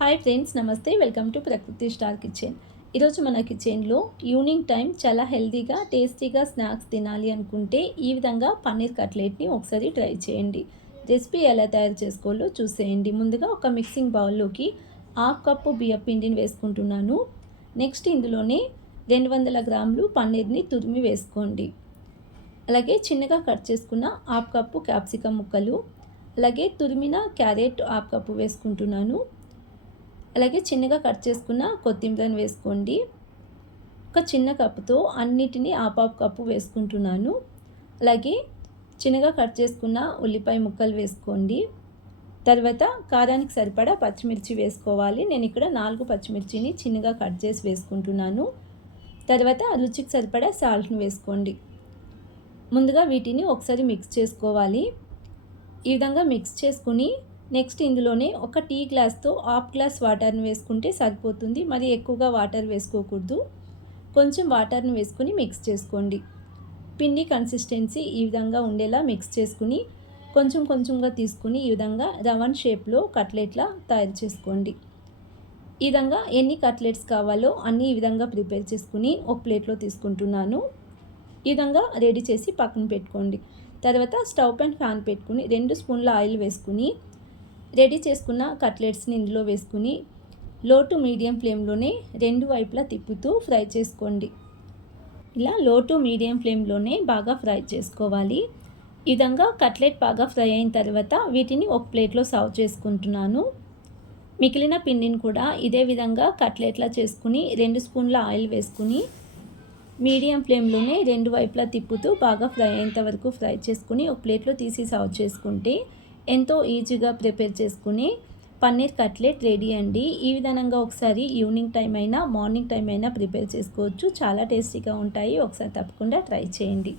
Hi friends నమస్తే. Welcome to Prakruthi star kitchen ఈరోజు మన కిచెన్లో ఈవినింగ్ టైం చాలా హెల్తీగా టేస్టీగా స్నాక్స్ తినాలి అనుకుంటే ఈ విధంగా పన్నీర్ కట్లెట్ని ఒకసారి ట్రై చేయండి. రెసిపీ ఎలా తయారు చేసుకోవాలో చూసేయండి. ముందుగా ఒక మిక్సింగ్ బౌల్లోకి హాఫ్ కప్పు బియ్య పిండిని వేసుకుంటున్నాను. నెక్స్ట్ ఇందులోనే రెండు వందల గ్రాములు పన్నీర్ని తురిమి వేసుకోండి. అలాగే చిన్నగా కట్ చేసుకున్న హాఫ్ కప్పు క్యాప్సికమ్ ముక్కలు అలాగే తురిమిన క్యారెట్ హాఫ్ కప్పు వేసుకుంటున్నాను. అలాగే చిన్నగా కట్ చేసుకున్న కొత్తిమీరని వేసుకోండి. ఒక చిన్న కప్పుతో అన్నిటినీ ఆపాపు కప్పు వేసుకుంటున్నాను. అలాగే చిన్నగా కట్ చేసుకున్న ఉల్లిపాయ ముక్కలు వేసుకోండి. తర్వాత కారానికి సరిపడా పచ్చిమిర్చి వేసుకోవాలి. నేను ఇక్కడ నాలుగు పచ్చిమిర్చిని చిన్నగా కట్ చేసి వేసుకుంటున్నాను. తర్వాత రుచికి సరిపడా సాల్ట్ని వేసుకోండి. ముందుగా వీటిని ఒకసారి మిక్స్ చేసుకోవాలి. ఈ విధంగా మిక్స్ చేసుకుని నెక్స్ట్ ఇందులోనే ఒక టీ గ్లాస్తో హాఫ్ గ్లాస్ వాటర్ని వేసుకుంటే సరిపోతుంది. మరి ఎక్కువగా వాటర్ వేసుకోకూడదు. కొంచెం వాటర్ని వేసుకుని మిక్స్ చేసుకోండి. పిండి కన్సిస్టెన్సీ ఈ విధంగా ఉండేలా మిక్స్ చేసుకుని కొంచెం కొంచెంగా తీసుకుని ఈ విధంగా రవన్ షేప్లో కట్లెట్లా తయారు చేసుకోండి. ఈ విధంగా ఎన్ని కట్లెట్స్ కావాలో అన్ని ఈ విధంగా ప్రిపేర్ చేసుకుని ఒక ప్లేట్లో తీసుకుంటున్నాను. ఈ విధంగా రెడీ చేసి పక్కన పెట్టుకోండి. తర్వాత స్టవ్ పైన ఫ్యాన్ పెట్టుకుని రెండు స్పూన్ల ఆయిల్ వేసుకుని రెడీ చేసుకున్న కట్లెట్స్ని ఇందులో వేసుకుని లో టు మీడియం ఫ్లేమ్లోనే రెండు వైపులా తిప్పుతూ ఫ్రై చేసుకోండి. ఇలా లో టు మీడియం ఫ్లేమ్లోనే బాగా ఫ్రై చేసుకోవాలి. ఈ విధంగా కట్లెట్ బాగా ఫ్రై అయిన తర్వాత వీటిని ఒక ప్లేట్లో సర్వ్ చేసుకుంటున్నాను. మిగిలిన పిండిని కూడా ఇదే విధంగా కట్లెట్లా చేసుకుని రెండు స్పూన్ల ఆయిల్ వేసుకుని మీడియం ఫ్లేమ్లోనే రెండు వైపులా తిప్పుతూ బాగా ఫ్రై అయ్యేంత వరకు ఫ్రై చేసుకుని ఒక ప్లేట్లో తీసి సర్వ్ చేసుకుంటే ఎంతో ఈజీగా ప్రిపేర్ చేసుకుని పన్నీర్ కట్లెట్ రెడీ అండి. ఈ విధానంగా ఒకసారి ఈవినింగ్ టైం అయినా మార్నింగ్ టైం అయినా ప్రిపేర్ చేసుకోవచ్చు. చాలా టేస్టీగా ఉంటాయి. ఒకసారి తప్పకుండా ట్రై చేయండి.